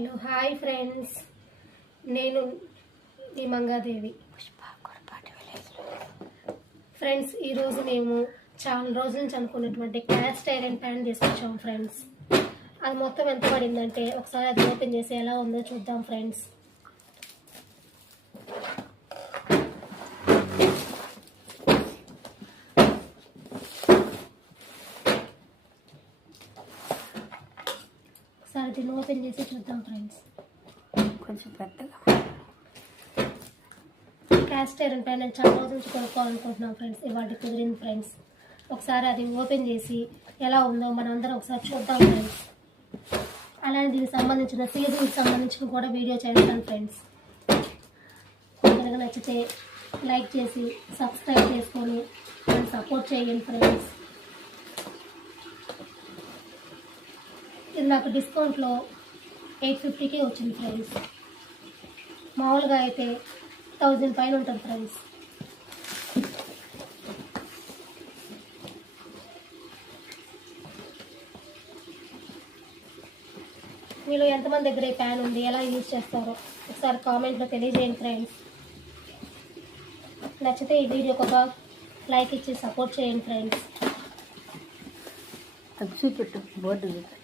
Hello hi friends, నేను మీ Mangadevi. Friends, ఈరోజు మేము చాలా రోజుల నుంచి అనుకున్నటువంటి క్యాస్ట్ ఐరన్ ప్యాన్ తీసుకొచ్చాము ఫ్రెండ్స్. అది మొత్తం ఎంత పడిందంటే ఒకసారి అది ఓపెన్ చేసి ఎలా ఉందో చూద్దాం ఫ్రెండ్స్. ఒకసారి దీన్ని ఓపెన్ చేసి చూద్దాం ఫ్రెండ్స్. కొంచెం పెద్దగా క్యాస్ట్ ఐరన్ ప్యాన్ నేను చాలా రోజుల నుంచి కొనుక్కోవాలనుకుంటున్నాం ఫ్రెండ్స్. ఇవాళ కుదిరింది ఫ్రెండ్స్. ఒకసారి అది ఓపెన్ చేసి ఎలా ఉందో మనం అందరం ఒకసారి చూద్దాం ఫ్రెండ్స్. అలానే దీనికి సంబంధించిన సీజన్కి సంబంధించిన కూడా వీడియో చేస్తాను ఫ్రెండ్స్. కనుక నచ్చితే లైక్ చేసి సబ్స్క్రైబ్ చేసుకొని నన్ను సపోర్ట్ చేయండి ఫ్రెండ్స్. ఇది నాకు డిస్కౌంట్లో 850కే వచ్చింది ఫ్రెండ్స్. మామూలుగా అయితే 1000 పైన ఉంటుంది ఫ్రెండ్స్. మీలో ఎంతమంది దగ్గర ఈ ప్యాన్ ఉంది, ఎలా యూజ్ చేస్తారో ఒకసారి కామెంట్లో తెలియజేయండి ఫ్రెండ్స్. నచ్చితే ఈ వీడియోకి ఒక లైక్ ఇచ్చి సపోర్ట్ చేయండి ఫ్రెండ్స్. అది చూపెట్టు, బోర్డు చూపెట్టు.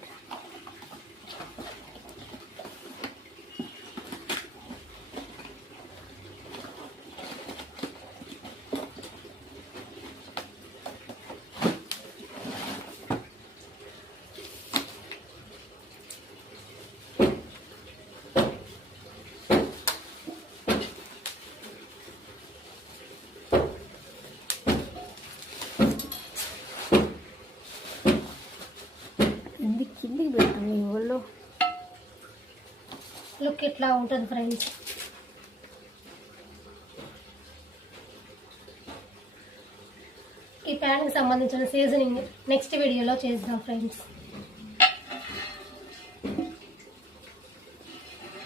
కిందికి పెట్టు నీ ఊళ్ళో. లుక్ ఇట్లా ఉంటుంది ఫ్రెండ్స్. ఈ ప్యాన్కి సంబంధించిన సీజనింగ్ నెక్స్ట్ వీడియోలో చేద్దాం ఫ్రెండ్స్.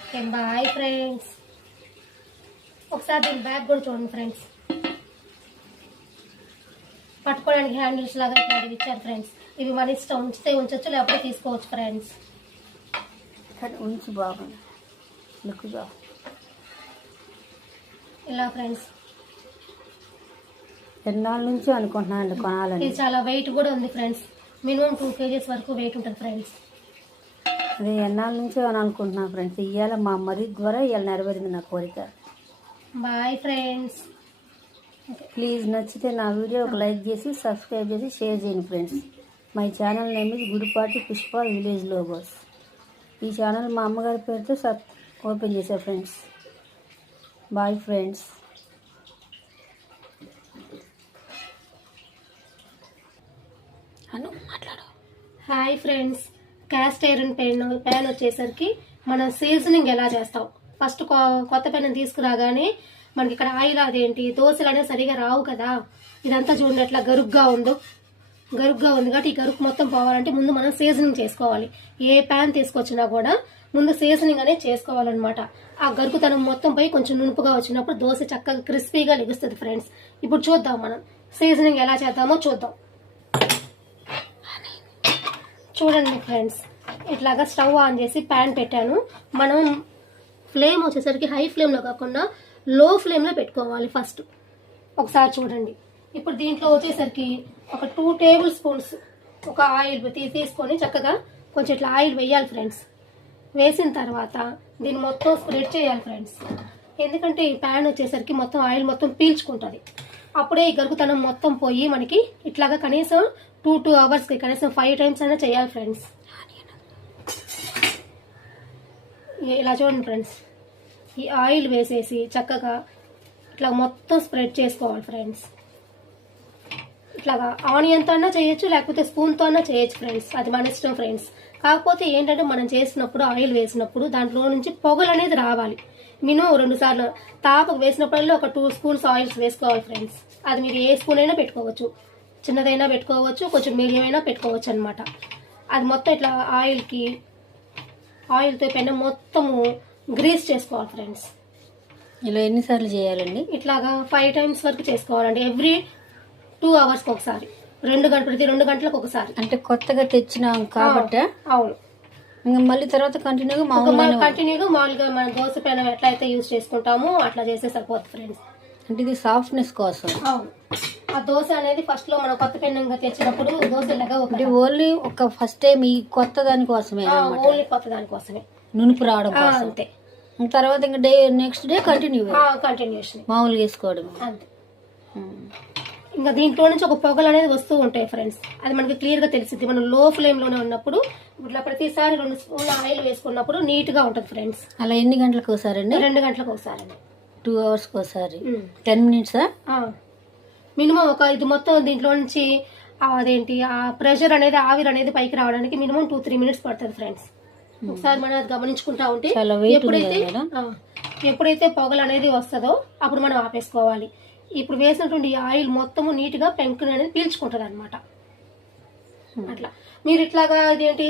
Okay bye friends. ఒకసారి దీని బ్యాగ్ కూడా చూడండి ఫ్రెండ్స్. పట్టుకోవడానికి హ్యాండిల్స్ లాగా ఇట్లాంటివి ఇచ్చారు ఫ్రెండ్స్. ఇవి మన ఇష్టం, ఉంచితే ఉంచవచ్చు లేకపోతే తీసుకోవచ్చు ఫ్రెండ్స్. ఉంచి బాగుంది, లుక్ బాగుంది. ఇలా ఫ్రెండ్స్, ఎన్నాళ్ళ నుంచి అనుకుంటున్నాను కొనాలని. ఇది చాలా వెయిట్ కూడా ఉంది ఫ్రెండ్స్. మినిమం 2 kgs వరకు వెయిట్ ఉంటుంది ఫ్రెండ్స్. అదే ఎన్నాళ్ళ నుంచో అని అనుకుంటున్నాను ఫ్రెండ్స్. ఇవాళ మా మరీ ద్వారా ఇవాళ నెరవేరింది నా కోరిక. Bye friends. ప్లీజ్ నచ్చితే నా వీడియో ఒక లైక్ చేసి సబ్స్క్రైబ్ చేసి షేర్ చేయండి friends. My channel name is Gudipati Pushpa village logos. ఈ ఛానల్ మా అమ్మగారి పేరుతో ఓపెన్ చేశారు ఫ్రెండ్స్. Bye friends. మాట్లాడు. Hi friends. Cast iron pan వచ్చేసరికి మనం సీజనింగ్ ఎలా చేస్తాం. ఫస్ట్ కొత్త ప్యాన్ తీసుకురాగానే మనకి ఇక్కడ ఆయిల్ అదేంటి దోశలు అనేది సరిగా రావు కదా. ఇదంతా చూడండి ఎట్లా గరుగ్గా ఉంది కాబట్టి ఈ గరుకు మొత్తం పోవాలంటే ముందు మనం సీజనింగ్ చేసుకోవాలి. ఏ ప్యాన్ తీసుకొచ్చినా కూడా ముందు సీజనింగ్ అనేది చేసుకోవాలన్నమాట. ఆ గరుకుతనం మొత్తం పోయి కొంచెం నునుపుగా వచ్చినప్పుడు దోశ చక్కగా క్రిస్పీగా లెగుస్తుంది ఫ్రెండ్స్. ఇప్పుడు చూద్దాం మనం సీజనింగ్ ఎలా చేద్దామో చూద్దాం. చూడండి ఫ్రెండ్స్, ఇట్లాగా స్టవ్ ఆన్ చేసి ప్యాన్ పెట్టాను. మనం ఫ్లేమ్ వచ్చేసరికి హై ఫ్లేమ్లో కాకుండా లో ఫ్లేమ్లో పెట్టుకోవాలి ఫస్ట్. ఒకసారి చూడండి. ఇప్పుడు దీంట్లో వచ్చేసరికి ఒక 2 టేబుల్ స్పూన్స్ ఒక ఆయిల్ తీసుకొని చక్కగా కొంచెం ఇట్లా ఆయిల్ వేయాలి ఫ్రెండ్స్. వేసిన తర్వాత దీన్ని మొత్తం స్ప్రెడ్ చేయాలి ఫ్రెండ్స్. ఎందుకంటే ఈ ప్యాన్ వచ్చేసరికి మొత్తం ఆయిల్ మొత్తం పీల్చుకుంటుంది. అప్పుడే ఈ గరుకుతనం మొత్తం పోయి మనకి ఇట్లాగా కనీసం 2 అవర్స్కి కనీసం 5 టైమ్స్ అయినా చేయాలి ఫ్రెండ్స్. ఇలా చూడండి ఫ్రెండ్స్. ఈ ఆయిల్ వేసేసి చక్కగా ఇట్లా మొత్తం స్ప్రెడ్ చేసుకోవాలి ఫ్రెండ్స్. ఇట్లాగా ఆనియన్తో అన్నా చేయొచ్చు, లేకపోతే స్పూన్తో అన్నా చేయొచ్చు ఫ్రెండ్స్. అది మన ఇష్టం ఫ్రెండ్స్. కాకపోతే ఏంటంటే మనం చేసినప్పుడు ఆయిల్ వేసినప్పుడు దాంట్లో నుంచి పొగలు అనేది రావాలి. మినిమం 2 సార్లు తాపకు వేసినప్పుడల్లా ఒక 2 స్పూన్స్ ఆయిల్స్ వేసుకోవాలి ఫ్రెండ్స్. అది మీరు ఏ స్పూన్ అయినా పెట్టుకోవచ్చు, చిన్నదైనా పెట్టుకోవచ్చు, కొంచెం మీడియం అయినా పెట్టుకోవచ్చు అనమాట. అది మొత్తం ఇట్లా ఆయిల్తో పెన్న మొత్తము గ్రీస్ చేసుకోవాలి ఫ్రెండ్స్. ఇలా ఎన్నిసార్లు చేయాలండి? ఇట్లాగా 5 టైమ్స్ వరకు చేసుకోవాలండి. ఎవ్రీ 2 అవర్స్కి ఒకసారి, ప్రతి 2 గంటలకు ఒకసారి. అంటే కొత్తగా తెచ్చినాం కాబట్టి. అవును, ఇంకా మళ్ళీ తర్వాత కంటిన్యూగా మామూలుగా కంటిన్యూగా మామూలుగా మనం దోశ పెనం ఎట్లా అయితే యూజ్ చేసుకుంటామో అట్లా చేస్తే సరిపోతుంది ఫ్రెండ్స్. అంటే ఇది సాఫ్ట్నెస్ కోసం. అవును, ఆ దోశ అనేది ఫస్ట్ లో మనం కొత్త పెనంగా తెచ్చినప్పుడు దోశ అంటే ఓన్లీ ఒక ఫస్ట్ టైం ఈ కొత్త దానికోసమే, ఓన్లీ కొత్త దానికోసమే నునుపు రావడం అంతే. తర్వాత ఇంకా నెక్స్ట్ డే కంటిన్యూషన్ మామూలుగా వేసుకోవడం అంతే. ఇంకా దీంట్లో నుంచి ఒక పొగలు అనేది వస్తూ ఉంటాయి ఫ్రెండ్స్, అది మనకి క్లియర్ గా తెలిసింది. మనం లో ఫ్లేమ్ లోనే ఉన్నప్పుడు ఇట్లా ప్రతిసారి 2 స్పూన్ల ఆయిల్ వేసుకున్నప్పుడు నీట్ గా ఉంటుంది ఫ్రెండ్స్. అలా ఎన్ని గంటలకు ఒకసారి అండి? 2 గంటలకు ఒకసారి అండి. 2 hours ఒకసారి 10 minutes మినిమం. ఇది మొత్తం దీంట్లో నుంచి అదేంటి ఆ ప్రెషర్ అనేది ఆవిరి అనేది పైకి రావడానికి మినిమం 2-3 minutes పడుతుంది ఫ్రెండ్స్. ఒకసారి మనం అది గమనించుకుంటా ఉంటే ఎప్పుడైతే పొగలు అనేది వస్తుందో అప్పుడు మనం ఆపేసుకోవాలి. ఇప్పుడు వేసినటువంటి ఆయిల్ మొత్తము నీట్ గా పెంకుని అనేది పీల్చుకుంటది అనమాట. అట్లా మీరు ఇట్లాగా ఇదేంటి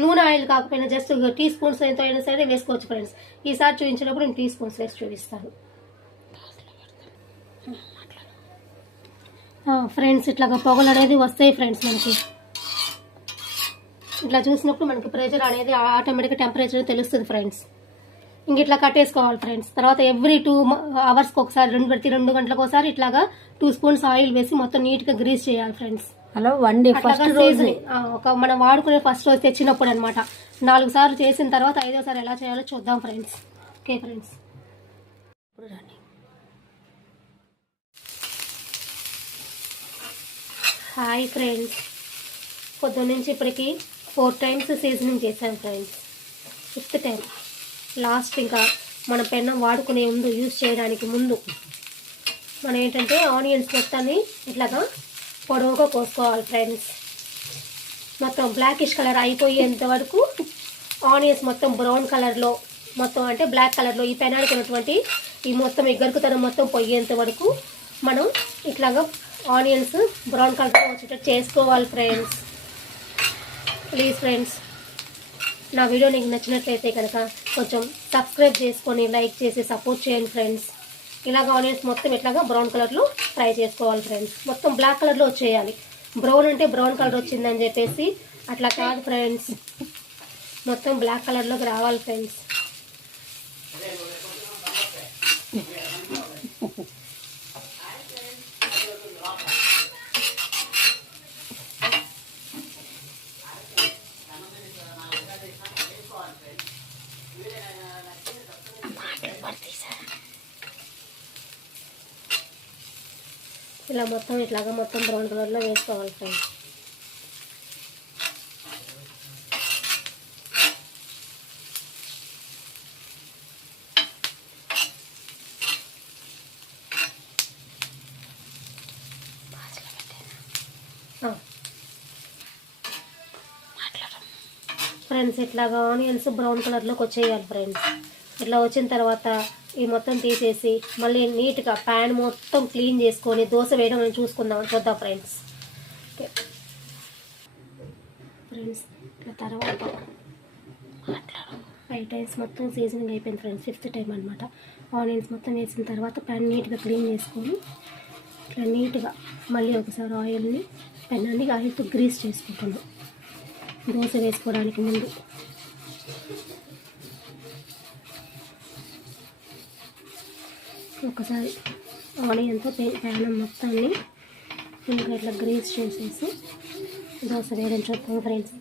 నూనె ఆయిల్ కాకపోయినా జస్ట్ టీ స్పూన్స్ ఎంతో అయినా సరే వేసుకోవచ్చు ఫ్రెండ్స్. ఈసారి చూపించినప్పుడు నేను టీ స్పూన్స్ వేసి చూపిస్తాను ఫ్రెండ్స్. ఇట్లాగా పొగలు అనేది వస్తాయి ఫ్రెండ్స్. మనకి ఇట్లా చూసినప్పుడు మనకి ప్రెషర్ అనేది ఆటోమేటిక్గా టెంపరేచర్ తెలుస్తుంది ఫ్రెండ్స్. ఇంక ఇట్లా కట్టేసుకోవాలి ఫ్రెండ్స్. తర్వాత ఎవ్రీ 2 hours ఒకసారి 2 గంటలకు ఒకసారి ఇట్లాగా 2 స్పూన్స్ ఆయిల్ వేసి మొత్తం నీట్ గా గ్రీస్ చేయాలి ఫ్రెండ్స్. అలా 1 day ఫస్ట్ రోజు మనం వాడుకునే ఫస్ట్ రోజు తెచ్చినప్పుడు అనమాట. 4 సార్లు చేసిన తర్వాత 5వ సారి ఎలా చేయాలో చూద్దాం friends. Okay friends. Hi friends, పొద్దున్న నుంచి ఇప్పటికి 4 times సీజనింగ్ చేశాను ఫ్రెండ్స్. 5th time last. ఇంకా మన పెన్నం వాడుకునే ముందు యూజ్ చేయడానికి ముందు మనం ఏంటంటే ఆనియన్స్ మొత్తాన్ని ఇట్లాగా పొడవుగా కోసుకోవాలి ఫ్రెండ్స్. మొత్తం బ్లాకిష్ కలర్ అయిపోయేంత వరకు ఆనియన్స్ మొత్తం బ్రౌన్ కలర్లో మొత్తం అంటే బ్లాక్ కలర్లో ఈ పెనానికి ఉన్నటువంటి ఈ మొత్తం ఈ గరుకుతనం మొత్తం పోయేంత వరకు మనం ఇట్లాగా ఆనియన్స్ బ్రౌన్ కలర్లో వచ్చేటట్టు చేసుకోవాలి ఫ్రెండ్స్. ప్లీజ్ ఫ్రెండ్స్, నా వీడియో నీకు నచ్చినట్లయితే కనుక కొంచెం సబ్స్క్రైబ్ చేసుకొని లైక్ చేసి సపోర్ట్ చేయండి ఫ్రెండ్స్. ఇలాగ ఆనియన్స్ మొత్తం ఇట్లాగా బ్రౌన్ కలర్లో ఫ్రై చేసుకోవాలి ఫ్రెండ్స్. మొత్తం బ్లాక్ కలర్లో వచ్చేయాలి. బ్రౌన్ అంటే బ్రౌన్ కలర్ వచ్చిందని చెప్పేసి అట్లా కాదు ఫ్రెండ్స్, మొత్తం బ్లాక్ కలర్లోకి రావాలి ఫ్రెండ్స్. ఇలా మొత్తం ఇట్లాగా మొత్తం బ్రౌన్ కలర్లో వేసుకోవాలి ఫ్రెండ్స్. ఫ్రెండ్స్ ఇట్లాగా ఆనియన్స్ బ్రౌన్ కలర్లోకి వచ్చేయాలి ఫ్రెండ్స్. ఇట్లా వచ్చిన తర్వాత ఈ మొత్తం తీసేసి మళ్ళీ నీట్గా ప్యాన్ మొత్తం క్లీన్ చేసుకొని దోశ వేయడం మనం చూద్దాం ఫ్రెండ్స్. ఓకే ఫ్రెండ్స్, ఇట్లా తర్వాత 5 times మొత్తం సీజనింగ్ అయిపోయింది ఫ్రెండ్స్. 5th time అనమాట. ఆనియన్స్ మొత్తం వేసిన తర్వాత ప్యాన్ నీట్గా క్లీన్ చేసుకొని ఇట్లా నీట్గా మళ్ళీ ఒకసారి ఆయిల్ని పెనాన్ని ఆయిల్తో గ్రీస్ చేసుకుంటున్నాం దోశ వేసుకోవడానికి ముందు. ఒకసారి ఆనియన్తో ప్యాన్ మొత్తాన్ని ఇంకా ఇట్లా గ్రీస్ చేసేసి దోశ వేయడం చూద్దాం ఫ్రెండ్స్.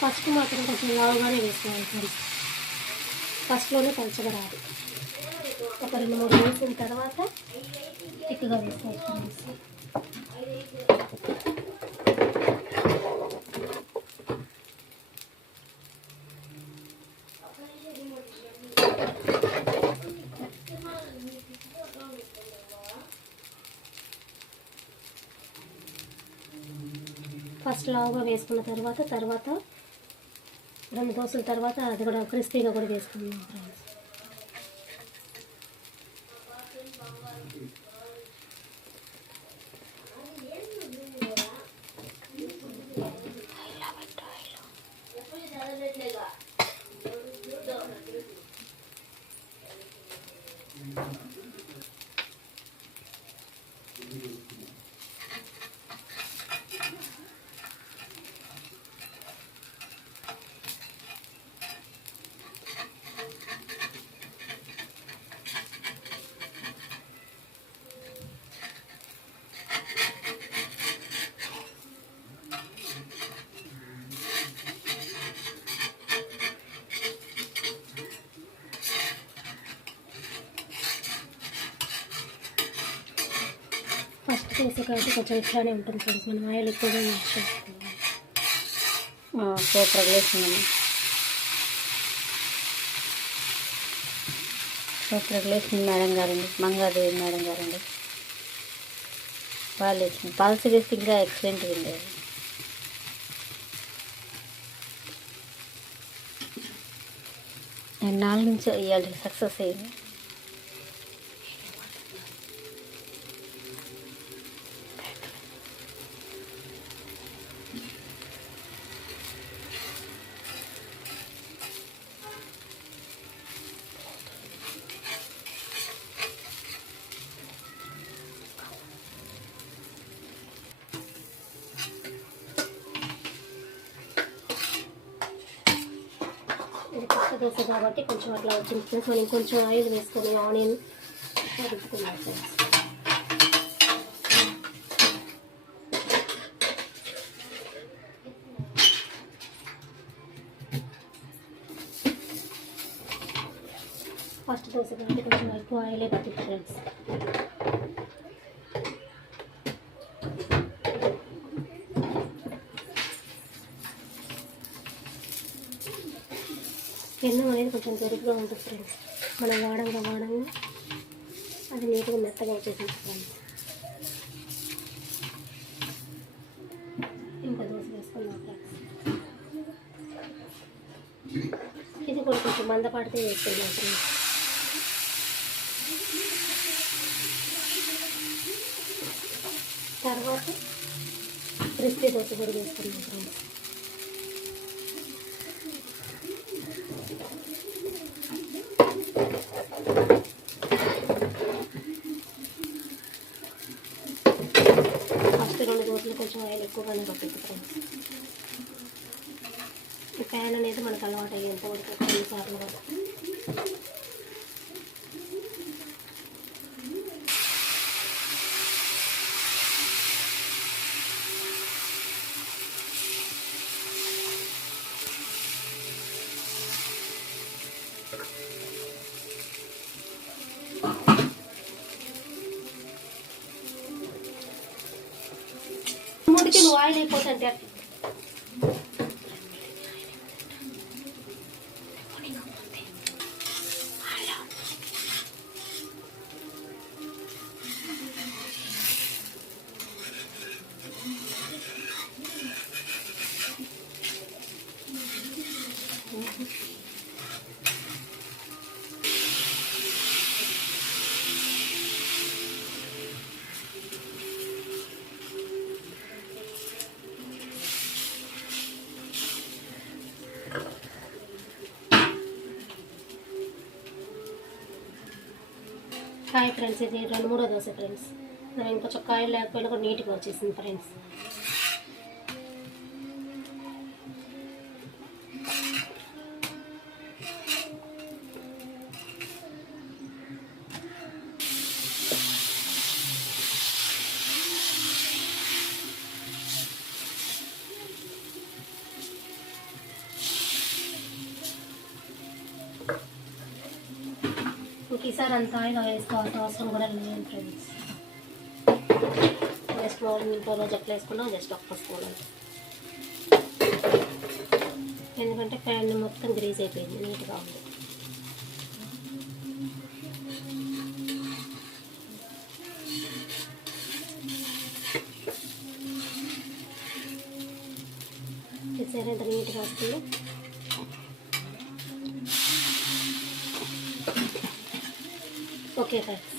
ఫస్ట్ మాత్రం కొంచెం లావుగానే వేసుకోవాలి ఫ్రెండ్స్. ఫస్ట్లోనే పలచగా రాదు. ఒక 2-3 వేసిన తర్వాత ఎక్కువగా వేసుకోవాలి ఫ్రెండ్స్. ఫస్ట్ లావుగా వేసుకున్న తర్వాత 2 దోశల తర్వాత అది కూడా క్రిస్పీగా కూడా వేసుకున్నాం ఫ్రెండ్స్. దోశ కాబట్టి కొంచెం ఇట్లానే ఉంటుంది ఫ్రెండ్స్. మనం ఆయిల్ ఎక్కువగా యూజ్ చేసుకోవాలి. సూపర్ వేస్తున్నాను. సూపర్ వేసింది మేడం గారండి, మంగాదేవి మేడం గారండి. వాళ్ళు వేసింది పల్స్ వేస్తే ఇంకా ఎక్సలెంట్గా ఉండేది. నేను 4 నుంచి ఇవాళ సక్సెస్ అయ్యింది. ఇది కొత్త దోశ కాబట్టి కొంచెం అట్లా వచ్చింది ఫ్రెండ్స్. మనం కొంచెం ఆయిల్ వేసుకొని ఆనియన్ రుద్దుకున్నాం ఫ్రెండ్స్. ఫస్ట్ దోశ కాబట్టి కొంచెం ఎక్కువ ఆయిలే పడుతుంది ఫ్రెండ్స్. పెన్ను అనేది కొంచెం గరుగ్గా ఉంటుంది ఫ్రెండ్స్. మనం వాడంగా అది నీట్గా మెత్తగా వచ్చేసింది ఫ్రెండ్స్. ఇంకా దోశ వేసుకున్నాం ఫ్రెండ్స్. ఇది కూడా కొంచెం మందపాటితే వేసుకున్నాం ఫ్రెండ్స్. తర్వాత క్రిస్పీ దోశ కూడా వేసుకున్నాం ఫ్రెండ్స్. ఫస్ట్ 2 దోశలు కొంచెం ఆయిల్ ఎక్కువగానే పట్టింది ఫ్రెండ్స్. ఈ ప్యాన్ అనేది మనకు అలవాటు అయ్యేంత వరకు 2 సార్లు వరకు. మూడికి నువ్వు ఆయిల్ అయిపోతుంటే హాయ్ ఫ్రెండ్స్. ఇది 2-3 దోశ ఫ్రెండ్స్. మనం ఇంకొంచెం కాయలు లేకపోయినా కూడా నీట్గా వచ్చేసింది ఫ్రెండ్స్. ఈసారి అంత ఆయిల్ వేసుకోవాల్సిన అవసరం కూడా లేదు ఫ్రెండ్స్. జస్ట్ మార్నింగ్ ఇంకో రోజు ఎట్లా వేసుకున్నా జస్ట్ ఒక్క స్పూన్. ఎందుకంటే ప్యాన్ మొత్తం గ్రీజ్ అయిపోయింది, నీట్గా ఉంది. చూసారా ఎంత నీట్గా వస్తుంది. Okay friends.